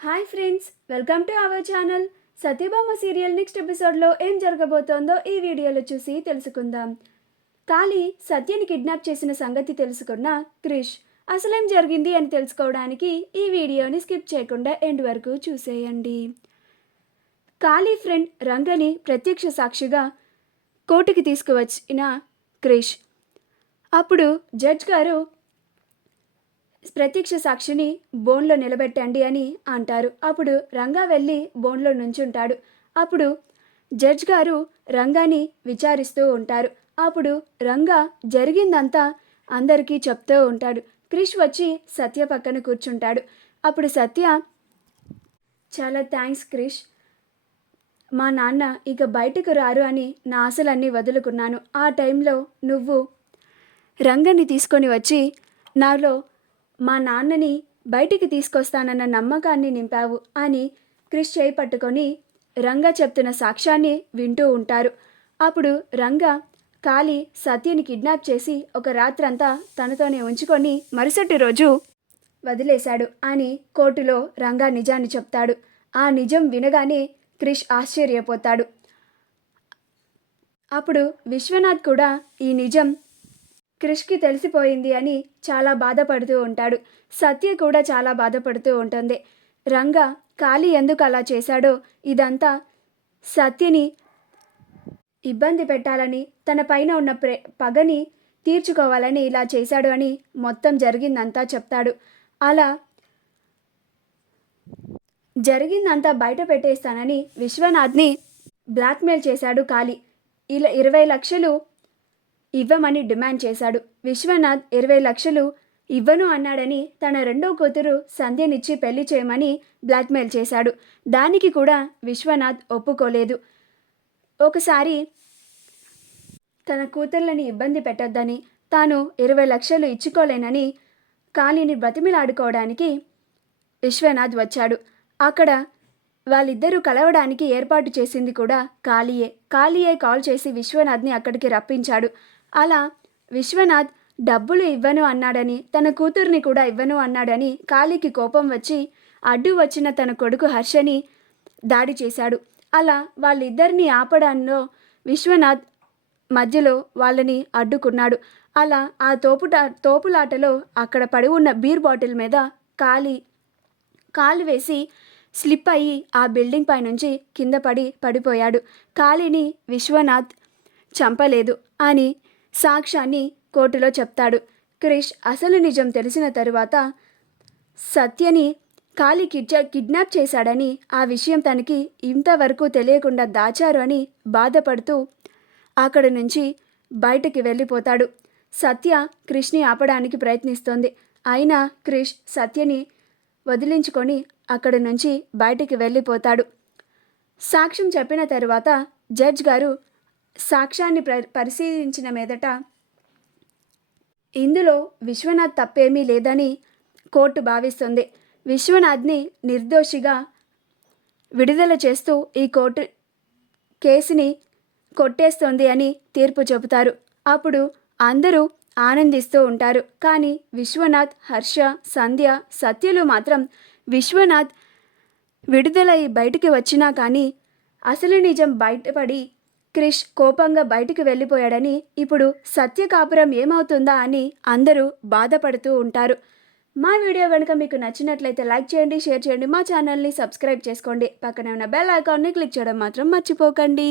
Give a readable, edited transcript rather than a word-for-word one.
Hi friends, welcome to our channel. Satyabhama serial next ఎపిసోడ్లో ఏం జరగబోతోందో ఈ వీడియోలో చూసి తెలుసుకుందాం. కాళీ సత్యని కిడ్నాప్ చేసిన సంగతి తెలుసుకున్న క్రిష్ అసలేం జరిగింది అని తెలుసుకోవడానికి ఈ వీడియోని స్కిప్ చేయకుండా ఎండ్ వరకు చూసేయండి. కాళీ ఫ్రెండ్ రంగని ప్రత్యక్ష సాక్షిగా కోర్టుకి తీసుకువచ్చిన క్రిష్ అప్పుడు జడ్జ్ గారు ప్రత్యక్ష సాక్షిని బోన్లో నిలబెట్టండి అని అంటారు. అప్పుడు రంగా వెళ్ళి బోన్లో నుంచుంటాడు. అప్పుడు జడ్జ్ గారు రంగాని విచారిస్తూ ఉంటారు. అప్పుడు రంగా జరిగిందంతా అందరికీ చెప్తూ ఉంటాడు. క్రిష్ వచ్చి సత్య పక్కన కూర్చుంటాడు. అప్పుడు సత్య, చాలా థ్యాంక్స్ క్రిష్, మా నాన్న ఇక బయటకు రారు అని నా ఆశలన్నీ వదులుకున్నాను. ఆ టైంలో నువ్వు రంగని తీసుకొని వచ్చి నాలో మా నాన్నని బయటికి తీసుకొస్తానన్న నమ్మకాన్ని నింపావు అని క్రిష్ చేయి పట్టుకొని రంగా చెప్తున్న సాక్ష్యాన్ని వింటూ ఉంటారు. అప్పుడు రంగా కాళీ సత్యని కిడ్నాప్ చేసి ఒక రాత్రంతా తనతోనే ఉంచుకొని మరుసటి రోజు వదిలేశాడు అని కోర్టులో రంగా నిజాన్ని చెప్తాడు. ఆ నిజం వినగానే క్రిష్ ఆశ్చర్యపోతాడు. అప్పుడు విశ్వనాథ్ కూడా ఈ నిజం క్రిష్కి తెలిసిపోయింది అని చాలా బాధపడుతూ ఉంటాడు. సత్య కూడా చాలా బాధపడుతూ ఉంటుంది. రంగా కాళీ ఎందుకు అలా చేశాడో, ఇదంతా సత్యని ఇబ్బంది పెట్టాలని, తన పైన ఉన్న పగని తీర్చుకోవాలని ఇలా చేశాడు అని మొత్తం జరిగిందంతా చెప్తాడు. అలా జరిగిందంతా బయట పెట్టేస్తానని విశ్వనాథ్ని బ్లాక్మెయిల్ చేశాడు కాళీ. ఇలా 20 లక్షలు ఇవ్వమని డిమాండ్ చేశాడు. విశ్వనాథ్ 20 లక్షలు ఇవ్వను అన్నాడని తన రెండో కూతురు సంధ్యనిచ్చి పెళ్లి చేయమని బ్లాక్మెయిల్ చేశాడు. దానికి కూడా విశ్వనాథ్ ఒప్పుకోలేదు. ఒకసారి తన కూతుర్లని ఇబ్బంది పెట్టొద్దని, తాను 20 లక్షలు ఇచ్చుకోలేనని కాళీని బ్రతిమిలాడుకోవడానికి విశ్వనాథ్ వచ్చాడు. అక్కడ వాళ్ళిద్దరూ కలవడానికి ఏర్పాటు చేసింది కూడా కాళీయే కాల్ చేసి విశ్వనాథ్ని అక్కడికి రప్పించాడు. అలా విశ్వనాథ్ డబ్బులు ఇవ్వను అన్నాడని, తన కూతుర్ని కూడా ఇవ్వను అన్నాడని కాళీకి కోపం వచ్చి అడ్డు వచ్చిన తన కొడుకు హర్షని దాడి చేశాడు. అలా వాళ్ళిద్దరిని ఆపడంలో విశ్వనాథ్ మధ్యలో వాళ్ళని అడ్డుకున్నాడు. అలా ఆ తోపులాటలో అక్కడ పడి ఉన్న బీర్ బాటిల్ మీద కాలు వేసి స్లిప్ అయ్యి ఆ బిల్డింగ్ పై నుంచి కింద పడిపోయాడు. కాళీని విశ్వనాథ్ చంపలేదు అని సాక్ష్యాన్ని కోర్టులో చెప్తాడు. క్రిష్ అసలు నిజం తెలిసిన తరువాత సత్యని కాళీ కిడ్నాప్ చేశాడని, ఆ విషయం తనకి ఇంతవరకు తెలియకుండా దాచారు అని బాధపడుతూ అక్కడి నుంచి బయటకి వెళ్ళిపోతాడు. సత్య క్రిష్ని ఆపడానికి ప్రయత్నిస్తోంది. అయినా క్రిష్ సత్యని వదిలించుకొని అక్కడి నుంచి బయటికి వెళ్ళిపోతాడు. సాక్ష్యం చెప్పిన తరువాత జడ్జ్ గారు సాక్ష్యాన్ని పరిశీలించిన మీదట ఇందులో విశ్వనాథ్ తప్పేమీ లేదని కోర్టు భావిస్తుంది. విశ్వనాథ్ని నిర్దోషిగా విడుదల చేస్తూ ఈ కోర్టు కేసుని కొట్టేస్తుంది అని తీర్పు చెబుతారు. అప్పుడు అందరూ ఆనందిస్తూ ఉంటారు. కానీ విశ్వనాథ్, హర్ష, సంధ్య, సత్యలు మాత్రం విశ్వనాథ్ విడుదలై బయటికి వచ్చినా కానీ అసలు నిజం బయటపడి క్రిష్ కోపంగా బయటికి వెళ్ళిపోయాడని, ఇప్పుడు సత్య కాపురం ఏమవుతుందా అని అందరూ బాధపడుతూ ఉంటారు. మా వీడియో కనుక మీకు నచ్చినట్లయితే లైక్ చేయండి, షేర్ చేయండి, మా ఛానల్ని సబ్స్క్రైబ్ చేసుకోండి. పక్కనే ఉన్న బెల్ ఐకాన్ని క్లిక్ చేయడం మాత్రం మర్చిపోకండి.